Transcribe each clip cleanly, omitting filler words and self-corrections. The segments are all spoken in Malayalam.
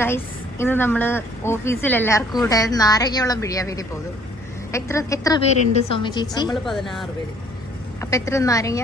ഗൈസ്, ഇന്ന് നമ്മൾ ഓഫീസിൽ എല്ലാവർക്കും കൂടെ നാരങ്ങയോളം പിഴിയാൻ വേണ്ടി പോകും. എത്ര പേരുണ്ട് സോമ ചേച്ചി? നമ്മൾ 16 പേര്. അപ്പൊ എത്ര നാരങ്ങ?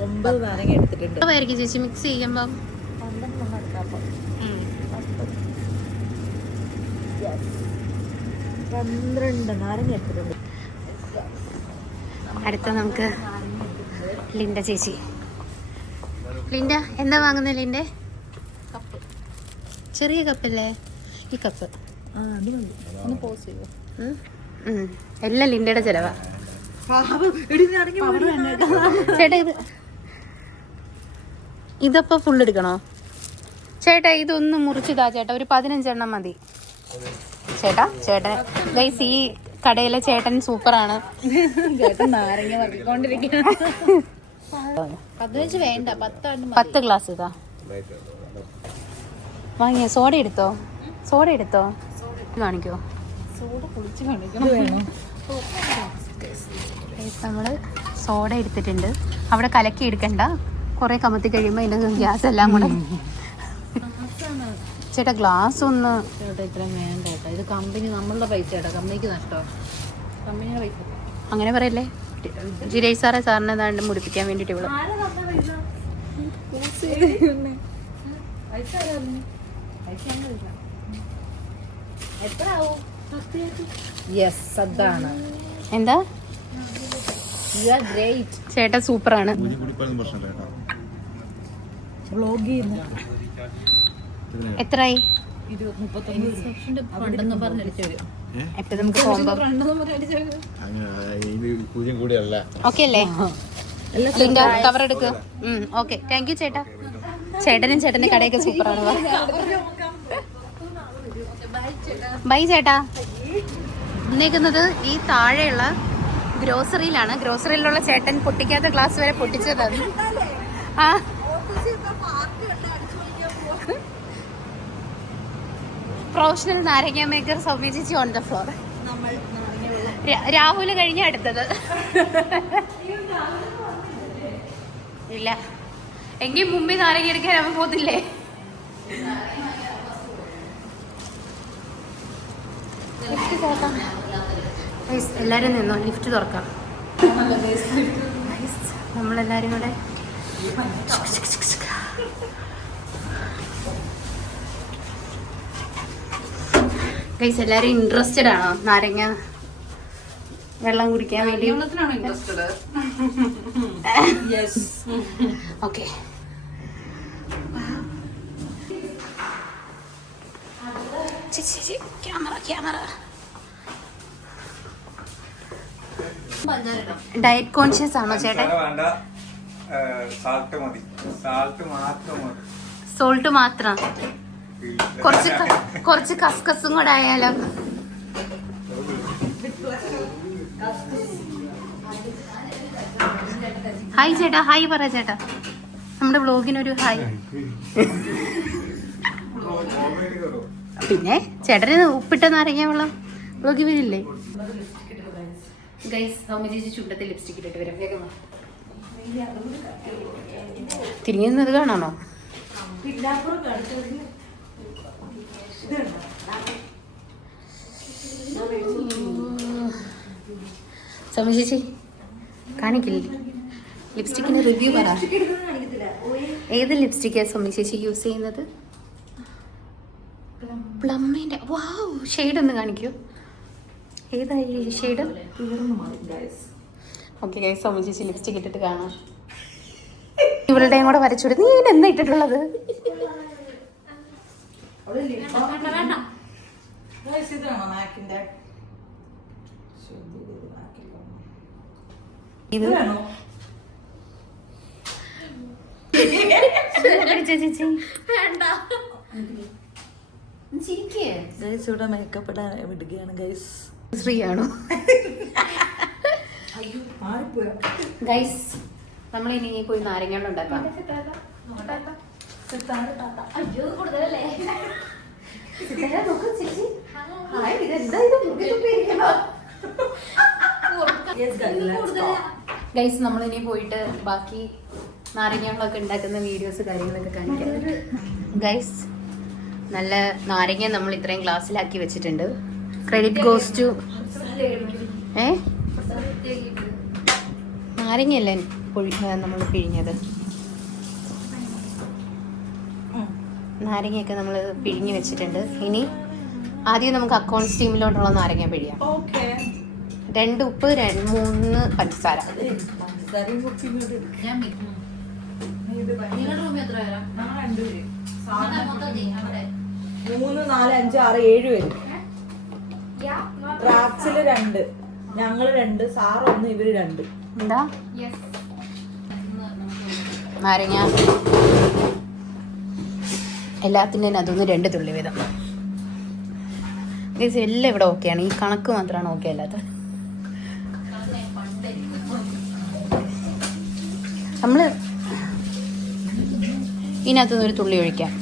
9 നാരങ്ങ എടുത്തിട്ടുണ്ട്. എത്രയായിരിക്കും ചേച്ചി മിക്സ് ചെയ്യുമ്പം? 12 നാരങ്ങ എടുത്തിട്ടുണ്ട്. അടുത്ത നമുക്ക് ലിൻഡ ചേച്ചി. ലിൻഡ എന്താ വാങ്ങുന്നത്? ലിൻഡ ചെറിയ കപ്പല്ലേ ഈ കപ്പ്? എല്ലാം ലിൻഡയുടെ ചെലവാ. ചേട്ടാ ഇതപ്പോ ഫുൾ എടുക്കണോ ചേട്ടാ? ഇതൊന്ന് മുറിച്ചിതാ ചേട്ടാ, ഒരു 15 എണ്ണം മതി ചേട്ടാ. ഗൈസ്, ഈ കടയിലെ ചേട്ടൻ സൂപ്പറാണ്. ചേട്ടൻ നാരങ്ങ നോക്കിക്കൊണ്ടിരിക്കുകയാണ്. 15 വേണ്ട, 10 ഗ്ലാസ് ഇതാ വാങ്ങിയ. സോഡ എടുത്തോ കാണിക്കോ? സോഡ കുളിച്ച് കാണിക്കണം. വേണോ? നമ്മള് സോഡ എടുത്തിട്ടുണ്ട്. അവിടെ കലക്കി എടുക്കണ്ട, കുറെ കമത്തി കഴിയുമ്പോ അതിന്റെ ഗ്യാസ് എല്ലാം കൂടെ. ചേട്ടാ ഗ്ലാസ് ഒന്ന്. ചേട്ടാ ഇത്രയും വേണ്ട ചേട്ടാ, ഇത് കമ്പനി നമ്മളുടെ പൈസ ചേട്ടാ, കമ്പനിക്ക് നഷ്ടമാണ്. കമ്പനിയുടെ പൈസ അങ്ങനെ പറയല്ലേ. ജിരേഷ് സാറിനെ ഏതാണ്ട് മുടിപ്പിക്കാൻ വേണ്ടിട്ട് ഇവിടെ അതാണ്. എന്താ ഗ്രേറ്റ് ചേട്ടാ, സൂപ്പറാണ്. എത്രയായി? 35 ഫണ്ടെന്ന് പറഞ്ഞടിച്ചു വരും. എപ്പോ നമുക്ക് പോകുമ്പോ ഓക്കെ അല്ലേ? ലിൻഡ കവർ എടുക്ക്. ഓക്കെ, താങ്ക് യു ചേട്ടാ. ചേട്ടന്റെ കടയൊക്കെ സൂപ്പറാണ്. ബൈ ചേട്ടാ. വന്നേക്കുന്നത് ഈ താഴെയുള്ള ഗ്രോസറിയിലാണ്. ഗ്രോസറിയിലുള്ള ചേട്ടൻ പൊട്ടിക്കാത്ത ഗ്ലാസ് വരെ പൊട്ടിച്ചതാണ്. ആ പ്രൊഫഷണൽ നാരങ്ങ മേക്കർ സൗമ്യ ചേച്ചി ഓൺ ദ ഫ്ലോർ. രാഹുല് കഴിഞ്ഞ അടുത്തത് ഇല്ല എങ്കിൽ മുമ്പിൽ നാരങ്ങ എടുക്കാൻ അവൻ പോത്തില്ലേ? എല്ലാരും നിന്നോ, ലിഫ്റ്റ് തുറക്കാം. നമ്മളെല്ലാരും കൂടെ ഗൈസ്, എല്ലാരും ഇൻട്രസ്റ്റഡ് ആണോ നാരങ്ങ വെള്ളം കുടിക്കാൻ വേണ്ടി? ഓക്കെ. ക്യാമറ ഡയറ്റ് കോൺഷ്യസ് ആണോ ചേട്ടൻ? സോൾട്ട് മാത്രം. കുറച്ച് കസ്കസും കൂടെ ആയാലോ? ഹായ് ചേട്ടാ, ഹായ് പറ ചേട്ടാ. നമ്മുടെ വ്ലോഗിനൊരു ഹായ്. പിന്നെ ചേട്ടന് ഉപ്പിട്ട നാരങ്ങ വെള്ളം വ്ലോഗിൽ വരില്ലേ? ഗൈസ്, സൗമ്യ ചേച്ചി ചുണ്ടത്തിൽ ലിപ്സ്റ്റിക് ഇട്ടിട്ട് വരാം. വേഗം തിരിഞ്ഞത് കാണാണോ? സൗമ്യ ചേച്ചി കാണിക്കില്ലേ? ലിപ്സ്റ്റിക്കിന്റെ റിവ്യൂ പറ. ഏത് ലിപ്സ്റ്റിക്കാ സൗമ്യ ചേച്ചി യൂസ് ചെയ്യുന്നത്? പ്ലമ്മിന്റെ. വാവ്, ഷെയ്ഡ് ഒന്ന് കാണിക്കൂ. ഏതായി ഷെയ്ഡ്? ഓക്കെ ഗൈസ്, സൗമ്യ ചേച്ചി ലിപ്സ്റ്റിക് ഇട്ടിട്ട് കാണാം. ഇവളുടെയും കൂടെ വരച്ചുവിട്. നീ എന്താ ഇട്ടിട്ടുള്ളത്? ഇത് മേക്കപ്പ് ഇടാൻ വിടുകയാണ് ഗൈസ്. ശ്രീയാണോ? ഗൈസ്, നമ്മളിനി പോയി നാരങ്ങ ഉണ്ടാക്കാം. ഗൈസ്, നമ്മളിനി പോയിട്ട് ബാക്കി നാരങ്ങകളൊക്കെ ഉണ്ടാക്കുന്ന വീഡിയോസ് കാര്യങ്ങളൊക്കെ കാണിക്കാം. ഗൈസ്, നല്ല നാരങ്ങ നമ്മൾ ഇത്രയും ഗ്ലാസ്സിലാക്കി വെച്ചിട്ടുണ്ട്. ക്രെഡിറ്റ് ഗോസ് ടു നാരങ്ങയല്ലേ നമ്മൾ പിഴിഞ്ഞത്. നാരങ്ങയൊക്കെ നമ്മൾ പിഴിഞ്ഞ് വെച്ചിട്ടുണ്ട്. ഇനി ആദ്യം നമുക്ക് അക്കൗണ്ട്സ് ടീമിലോട്ടുള്ള നാരങ്ങ പിഴിയാം. 2 ഉപ്പ് 3 പഞ്ചസാര. 3, 4, 5, 6, 7 പേര്. ഡ്രാഫ്റ്റ്സില് 2, ഞങ്ങള് 2, സാർ 1, ഇവര് 2. എന്താ നാരങ്ങ എല്ലാത്തിൻ്റെയും അതൊന്ന് 2 തുള്ളി വീതം. എല്ലാം ഇവിടെ ഓക്കെയാണ്, ഈ കണക്ക് മാത്രമാണ് ഓക്കെ അല്ലാത്തത്. നമ്മൾ ഇതിനകത്തുനിന്ന് ഒരു തുള്ളി ഒഴിക്കാം.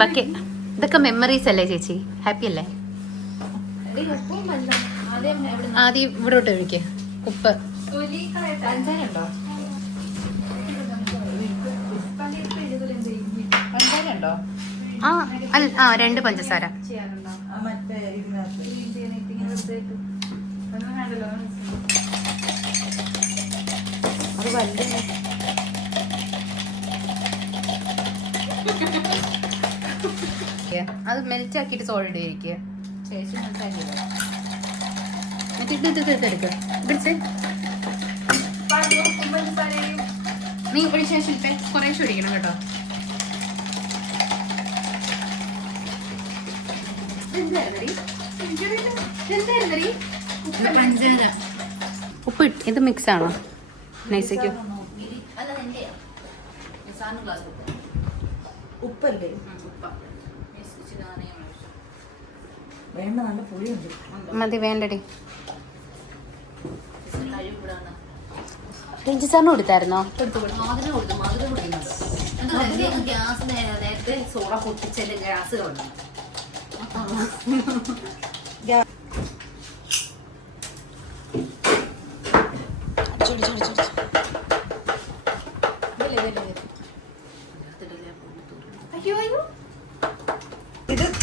ബാക്കി ഇതൊക്കെ മെമ്മറീസ് അല്ലേ ചേച്ചി? ഹാപ്പി അല്ലേ? ആദ്യം ഇവിടോട്ട് ഒഴിക്കുക ഉപ്പ്. ആ 2 പഞ്ചസാര. അത് വല്ല അത് മെൽറ്റ് ആക്കിയിട്ട് സോൾഡ് ഇരിക്കുക. നീ ഒഴിച്ച ശില്പേ കുറേശ്ശെ ഒഴിക്കണം കേട്ടോ. ഉപ്പ് ഇത് മിക്സ് ആണോ? നൈസയ്ക്കോ ഉപ്പല്ലേ? വേണ്ട, നല്ല പുളിയുണ്ട്. മതി, വേണ്ടടി. രഞ്ജി സാറിന് കൊടുത്തായിരുന്നോ? നേരത്തെ സോഡ പൊട്ടിച്ചതിന്റെ ഗ്യാസ് കൊണ്ട്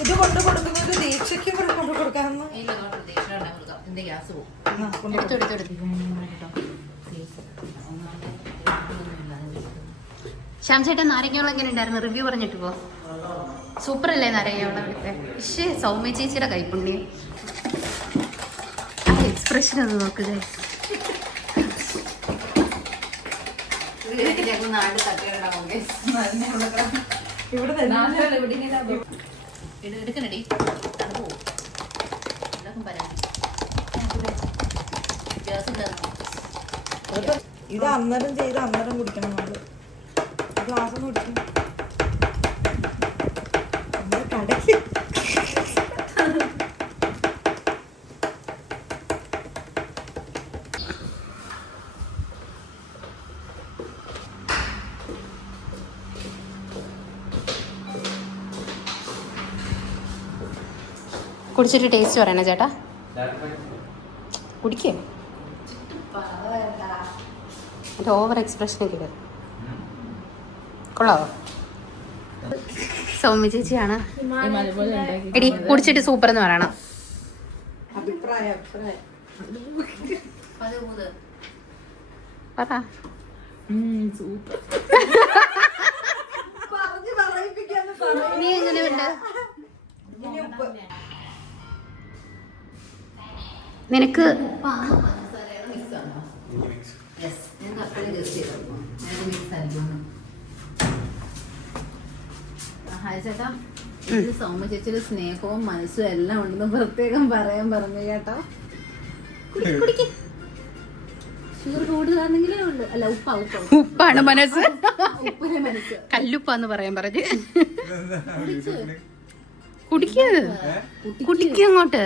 ഇത് കൊണ്ട് കൊടുക്കുന്നത് ദീക്ഷയ്ക്ക് കൊണ്ട് കൊടുക്കാമെന്ന്. ഗ്യാസ് പോകും. ശ്യാം ചേട്ടൻ നാരങ്ങയോളം എങ്ങനെ ഉണ്ടായിരുന്നു? റിവ്യൂ പറഞ്ഞിട്ട് പോ. സൂപ്പർ അല്ലേ നാരങ്ങയോളം? ഇവിടുത്തെ പക്ഷേ സൗമ്യ ചേച്ചിയുടെ കൈപ്പുണ്യം. ആ എക്സ്പ്രഷൻ ഒന്ന് നോക്കുക. എടുക്കണടി ഇത് അന്നേരം ചെയ്ത് അന്നേരം കുടിക്കണം. നമ്മള് ഗ്ലാസ് ഒന്ന് കുടിക്കണം. നമ്മള് കടയ്ക്ക് കുടിച്ചിട്ട് ടേസ്റ്റ് പറയണേ ചേട്ടാ. കുടിക്കേ അത് ഓവർ എക്സ്പ്രഷനൊക്കെ ഇടും. കൊള്ളാവോ? സൗമ്യ ചേച്ചിയാണ്. എടി കുടിച്ചിട്ട് സൂപ്പർ എന്ന് പറയണം. അഭിപ്രായം പറ. സൂപ്പർ. നീ എങ്ങനെയുണ്ട്? നിനക്ക് ചേട്ടാ, ഇത് സൗമ്യ ചേച്ചിയുടെ സ്നേഹവും മനസ്സും എല്ലാം ഉണ്ടെന്ന് പ്രത്യേകം പറയാൻ പറഞ്ഞു കേട്ടോ. ഷുഗർ കൂടുതലാണെങ്കിലേ ഉള്ളു. അല്ല, ഉപ്പാണ് മനസ്സ്. ഉപ്പിലെ മനസ്സ് കല്ലുപ്പാന്ന് പറയാൻ പറഞ്ഞു. കുടിക്കുക അങ്ങോട്ട്.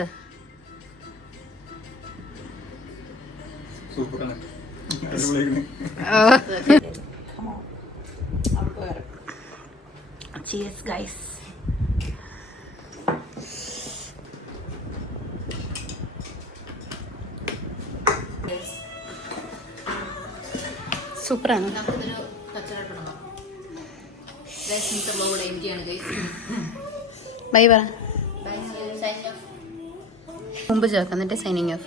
Cheers, guys. സൂപ്പറാണ്. നമുക്കിതൊരു കച്ചവടം തുടങ്ങാം. ഗൈസ് ഇന്നത്തെ വ്ലോഗ് ഇവിടെ എൻഡ് ചെയ്യാണ് ഗൈസ്. ബൈ പറ. Bye, sign off. മുമ്പ് ചേർക്കാം എന്നിട്ട് സൈനിങ് ഓഫ്.